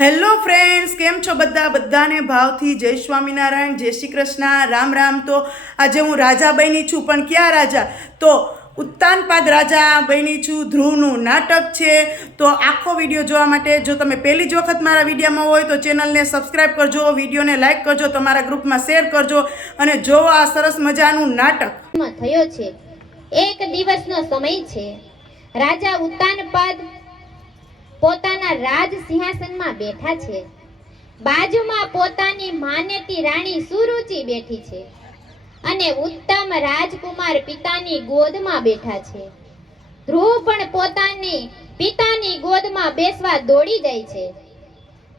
Hello friends, કેમ છો બધા? બધાને ભાવથી જય સ્વામિનારાયણ, જય શ્રી કૃષ્ણ. રામ રામ. તો આજે હું રાજા બની છું, પણ ક્યાં રાજા? તો ઉત્તાનપાદ રાજા બની છું, ધ્રુવનું નાટક છે. તો આખો વીડિયો જોવા માટે, જો તમે પહેલી જ વખત મારા વિડીયોમાં હોય, તો ચેનલને સબસ્ક્રાઈબ કરજો, વિડીયોને લાઇક કરજો, તમારા ગ્રુપમાં શેર કરજો, અને જોવો આ સરસ મજાનું નાટક. થયો છે. એક દિવસનો સમય છે. રાજા ઉત્તાનપાદ પોતાના રાજ સિંહાસનમાં બેઠા છે. બાજુમાં પોતાની માનેતી રાણી સુરુચિ બેઠી છે અને ઉત્તમ રાજકુમાર પિતાની ગોદમાં બેઠા છે. ધ્રુવ પણ પોતાની પિતાની ગોદમાં બેસવા દોડી જાય છે.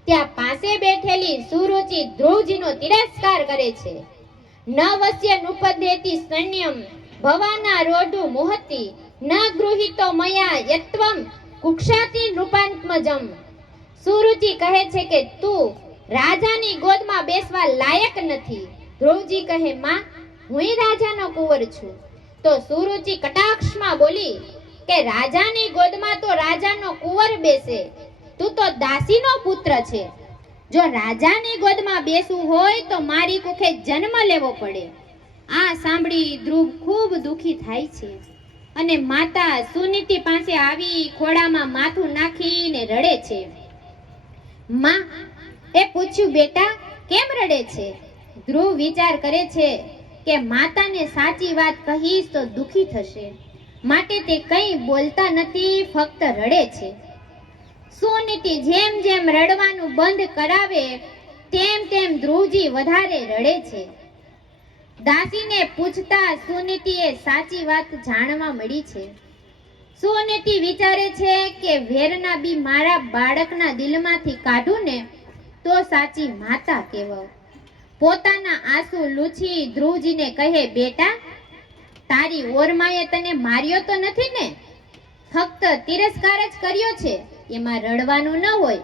ત્યાં પાસે બેઠેલી સુરુચિ ધ્રુવજીનો તિરસ્કાર કરે છે. નવસ્ય નુપદેતી સૈન્યમ ભવાના રોઢુ મોહતી ન ગૃહિતો મયા યત્વમ કુક્ષાતિ નૃપાંતમજમ. સુરુચિ કહે છે કે, તું રાજાની ગોદમાં બેસવા લાયક નથી. ધ્રુવજી કહે, માં, હું રાજાનો કુંવર છું. તો સુરુચિ કટાક્ષમાં બોલી કે, રાજાની ગોદમાં તો રાજાનો કુંવર બેસે. તું તો દાસીનો પુત્ર છે. જો રાજાની ગોદમાં બેસવું હોય તો મારી કુખે જન્મ લેવો પડે. આ સાંભળી ધ્રુવ ખૂબ દુઃખી થાય છે. અને માતા સુનીતિ આવી ખોળામાં માથું નાખીને રડે છે. માં એ પૂછ્યું બેટા, કેમ રડે છે? ધ્રુવ વિચાર કરે છે કે માતાને સાચી વાત કહીશ તો દુખી થશે. માટે તે કંઈ બોલતા નથી, ફક્ત રડે છે. સુનીતિ જેમ જેમ રડવાનું બંધ કરાવે, તેમ તેમ ધ્રુવજી વધારે રડે છે. દાસીને પૂછતા સુનીતિએ સાચી વાત જાણવા મળી છે. સુનીતિ વિચારે છે કે વેરના બી મારા બાળકના દિલમાંથી કાઢું ને, તો સાચી માતા કહેવાવ પોતાના આંસુ લૂછી ધ્રુવજીને કહે, બેટા, તારી ઓરમાએ તને માર્યો તો નથી ને? ફક્ત તિરસ્કાર જ કર્યો છે, એમાં રડવાનું ન હોય.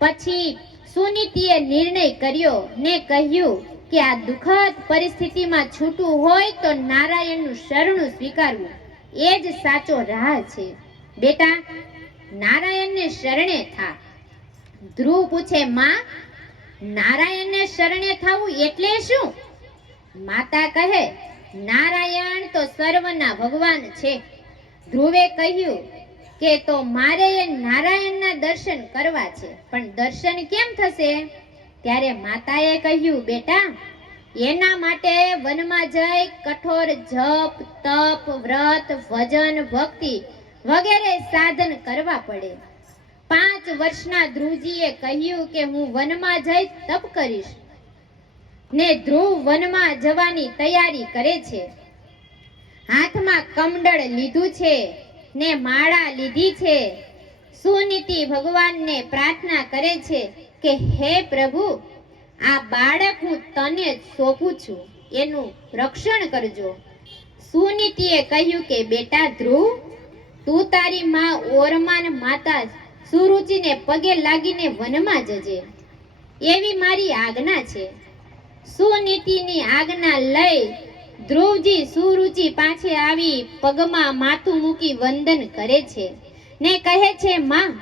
પછી સુનીતિએ નિર્ણય કર્યો ને કહ્યું કે આ દુઃખદ પરિસ્થિતિમાં છૂટું હોય તો નારાયણનું શરણું સ્વીકારવું. એ જ સાચો રાહ છે. બેટા, નારાયણને શરણે થા. ધ્રુવ પૂછે, માં, નારાયણને શરણે થવું એટલે શું? માતા કહે, નારાયણ તો સર્વના ભગવાન છે. ધ્રુવે કહ્યું કે, તો મારે એ નારાયણના દર્શન કરવા છે. પણ દર્શન કેમ થશે? ત્યારે માતાએ કહ્યું, બેટા એના માટે વનમાં જઈ કઠોર જપ, તપ, વ્રત, ભજન, ભક્તિ વગેરે સાધન કરવા પડે. પાંચ વર્ષના ધ્રુવજીએ કહ્યું કે હું વનમાં જઈ તપ કરીશ ને ધ્રુવ વનમાં જવાની તૈયારી કરે છે. હાથમાં કમંડળ લીધું છે ને માળા લીધી છે. સુનીતિ ભગવાનને પ્રાર્થના કરે છે કે, હે પ્રભુ આ બાળક હું તને સોંપું છું, એનું રક્ષણ કરજો. સુનીતિએ કહ્યું કે, બેટા ધ્રુવ, તું તારી માં ઓરમાન માતા સુરુચિને પગે લાગીને વનમાં જજે. એવી મારી આજ્ઞા છે. સુનીતિની આજ્ઞા લઈ ધ્રુવજી સુરુચિ પાસે આવી પગમાં માથું મૂકી વંદન કરે છે ને કહે છે, માં,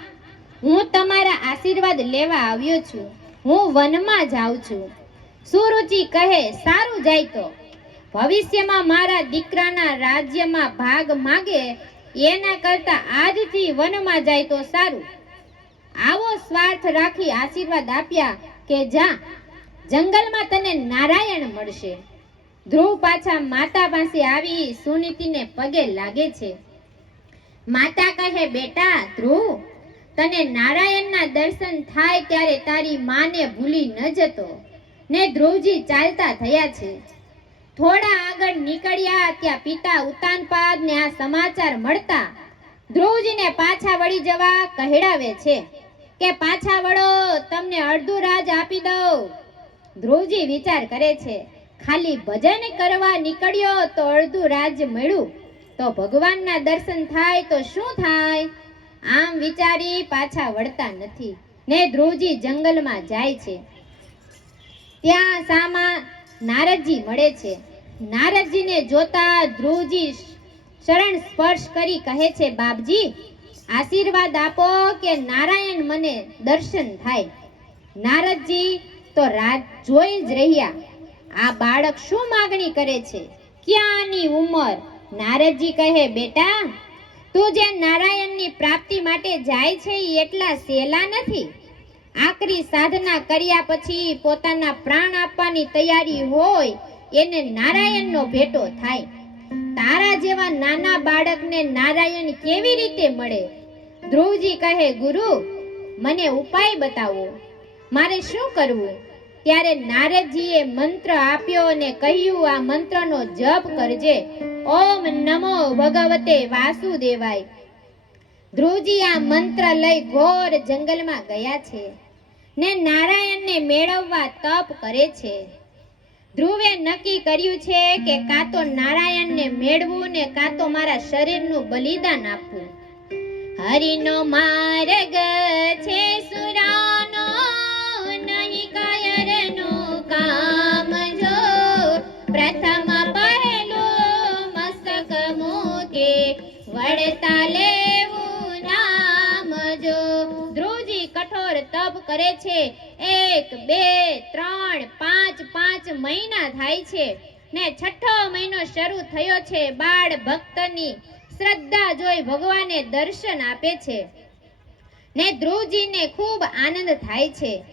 હું તમારા આશીર્વાદ લેવા આવ્યો છું. હું વનમાં જાઉં છું. સુરુચિ કહે, સારું જાય તો. ભવિષ્યમાં મારા દીકરાના રાજ્યમાં ભાગ માગે, એના કરતા આજથી વનમાં જાય તો સારું. આવો સ્વાર્થ રાખી આશીર્વાદ આપ્યા કે જા, જંગલમાં તને નારાયણ મળશે. ધ્રુવ પાછા માતા પાસે આવી સુનીતિને પગે લાગે છે. માતા કહે, બેટા, ધ્રુવ તને નારાયણના દર્શન થાય ત્યારે તારી માને ભૂલી ન જતો. ને ધ્રુવજી ચાલતા થયા છે. થોડા આગળ નીકળ્યા ત્યાં પિતા ઉતાનપાદ ને આ સમાચાર મળતા ધ્રુવજીને પાછા વળી જવા કહેડાવે છે કે, પાછા વળો, તમને અડધું રાજ આપી દઉં. ધ્રુવજી વિચાર કરે છે, ખાલી ભજન કરવા નીકળ્યો તો અડધું રાજ મળ્યું. તો ભગવાનના દર્શન થાય તો શું થાય? આમ વિચારી પાછા વળતા નથી. ને ધ્રુવજી જંગલમાં જાય છે. ત્યાં સામા નારદજી મળે છે. નારદજીને જોતા ધ્રુવજી શરણ સ્પર્શ કરી કહે છે, બાપજી, આશીર્વાદ આપો કે નારાયણ મને દર્શન થાય. નારદજી તો રાત જોઈ જ રહ્યા. આ બાળક શું માગણી કરે છે? ક્યાંની ઉંમર? નારદજી કહે, બેટા તું જે નારાયણની પ્રાપ્તિ માટે જાય છે એટલા સહેલા નથી. આકરી સાધના કર્યા પછી પોતાના પ્રાણ આપવાની તૈયારી હોય, એને નારાયણનો ભેટો થાય. તારા જેવા નાના બાળકને નારાયણ કેવી રીતે મળે? ધ્રુવજી કહે, ગુરુ, મને ઉપાય બતાવો. મારે શું કરવું? ત્યારે નારદજીએ મંત્ર આપ્યો અને કહ્યું, આ મંત્રનો જપ કરજે. ઓમ નમો ભગવતે વાસુદેવાય. ધ્રુવજી આ મંત્ર લઈ ઘોર જંગલમાં ગયા છે ને નારાયણને મેળવવા તપ કરે છે. ધ્રુવે નક્કી કર્યું છે કે કાં તો નારાયણને મેળવું ને કાં તો મારા શરીરનું બલિદાન આપવું. હરિનો માર્ગ છે સુરાનો કરે છે. એક, બે, ત્રણ, પાંચ પાંચ મહિના થાય છે. ને છઠ્ઠો મહિનો શરૂ થયો છે બાળ ભક્તની શ્રદ્ધા જોઈ ભગવાને દર્શન આપે છે. ને ધ્રુવજીને ખૂબ આનંદ થાય છે.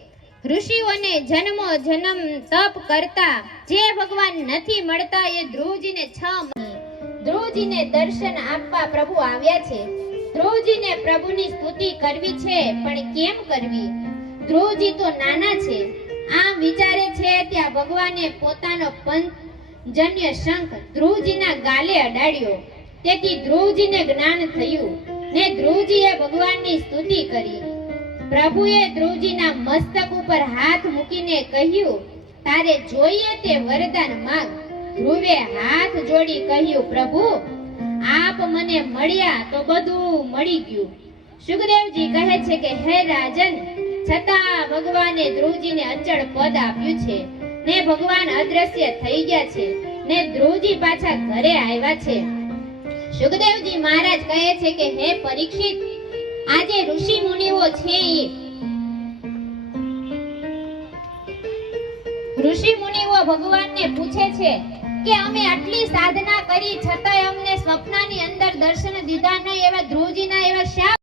ઋષિઓને જન્મો જન્મ તપ કરતા જે ભગવાન નથી મળતા એ ધ્રુવજીને છ ધ્રુવજીને દર્શન આપવા પ્રભુ આવ્યા છે. ધ્રુવજીને પ્રભુની સ્તુતિ કરવી છે, પણ કેમ કરવી? ધ્રુવજી તો નાના છે. આમ વિચારે છે ત્યાં ભગવાને પોતાનો પંચજન્ય શંખ ધ્રુવજીના ગાલે અડાડ્યો. તેથી ધ્રુવજીને જ્ઞાન થયું ને ધ્રુવજીએ ભગવાનની સ્તુતિ કરી. પ્રભુએ ધ્રુવજીના મસ્તક ઉપર હાથ મૂકીને કહ્યું, તારે જોઈએ તે વરદાન માંગ. ધ્રુવે હાથ જોડી કહ્યું, પ્રભુ, આપ મને મળ્યા તો બધું મળી ગયું. સુખદેવજી કહે છે કે, હે રાજન છતાં ભગવાને ધ્રુવજીને અચળ પદ આપ્યું છે. ને ભગવાન અદ્રશ્ય થઈ ગયા છે. ને ધ્રુવજી પાછા ઘરે આવ્યા છે. સુખદેવજી મહારાજ કહે છે કે, હે પરીક્ષિત, આજે ઋષિ મુનિઓ છે ઈ ઋષિ મુનિઓ ભગવાનને પૂછે છે કે, અમે આટલી સાધના કરી, છતાંય અમને સ્વપ્નની અંદર દર્શન દીધા નહીં એવા ધ્રુવજીના એવા શા